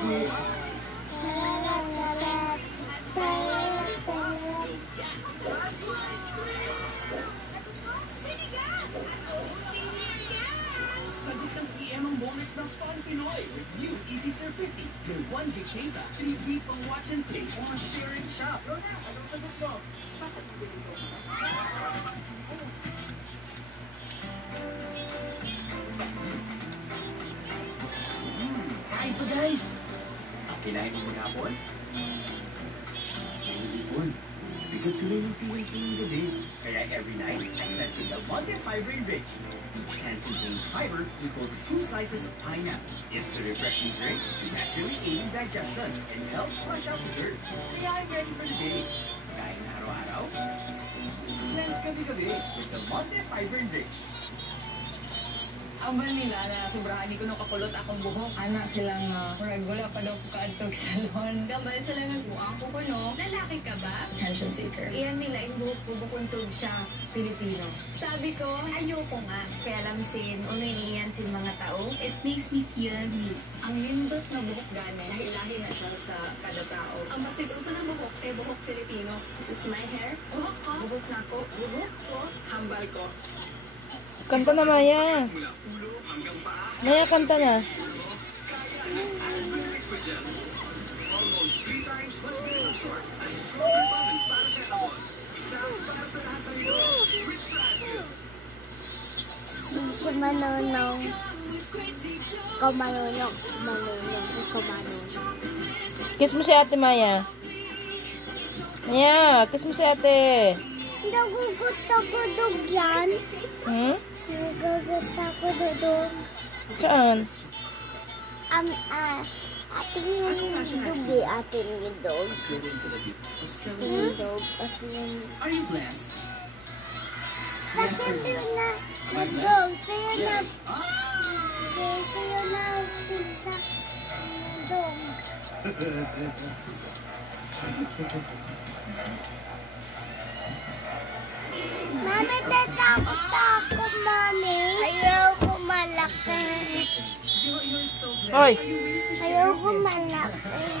Sagot ng EM ang moments ng Fun Pinoy with new Easy Sir 50. May 1 gig data, 3 gig pang watch and play, or share and shop. Rona, anong sagot mo? Bakit mo ganito? Kain pa guys! Ang kinain mo maghapon? Naiipon. Bigat tuloy ng feeling ko yung gabi. Kaya every night, I cleanse with Del Monte Fiber Enrich. Each can contains fiber equal to 2 slices of pineapple. It's the refreshing drink to naturally aid digestion and help flush out the dirt. Kaya I'm ready for the day. Kain araw-araw. Cleanse gabi-gabi with Del Monte Fiber Enrich. Ang mahal nila na sobrahan ko nung kapulot akong buhok. Anak silang wala pa daw kaadtog salon. Gabal sila nagbuang ko no. Lalaki ka ba? Attention seeker. Iyan nila yung buhok ko bukuntog siya Pilipino. Sabi ko, ayoko nga. Kaya lang iyan sin mga tao. It makes me feel new. Ang lindot na buhok gani, lahi-lahi na siya sa kada tao. Ang masigunso ng buhok ay buhok Pilipino. This is my hair. Buhok ko. Buhok na ko. Buhok ko. Hambal ko. Kanta na, Maya. Maya, kanta na. Si Manonong. Ikaw Manonong. Manonong. Ikaw Manonong. Kiss mo si ate, Maya. Maya, kiss mo si ate. Nagugut ako dog yan. Nagugut ako dog. Saan? Ating yung dugi, ating yung dog. Ating dog, ating... Are you blessed? Sakit yun na dog. Sa'yo na... Sa'yo na pinta ng dog. Mami, tatakot ako, Mami. Ayaw ko malaki. Hoy! Ayaw ko malaki.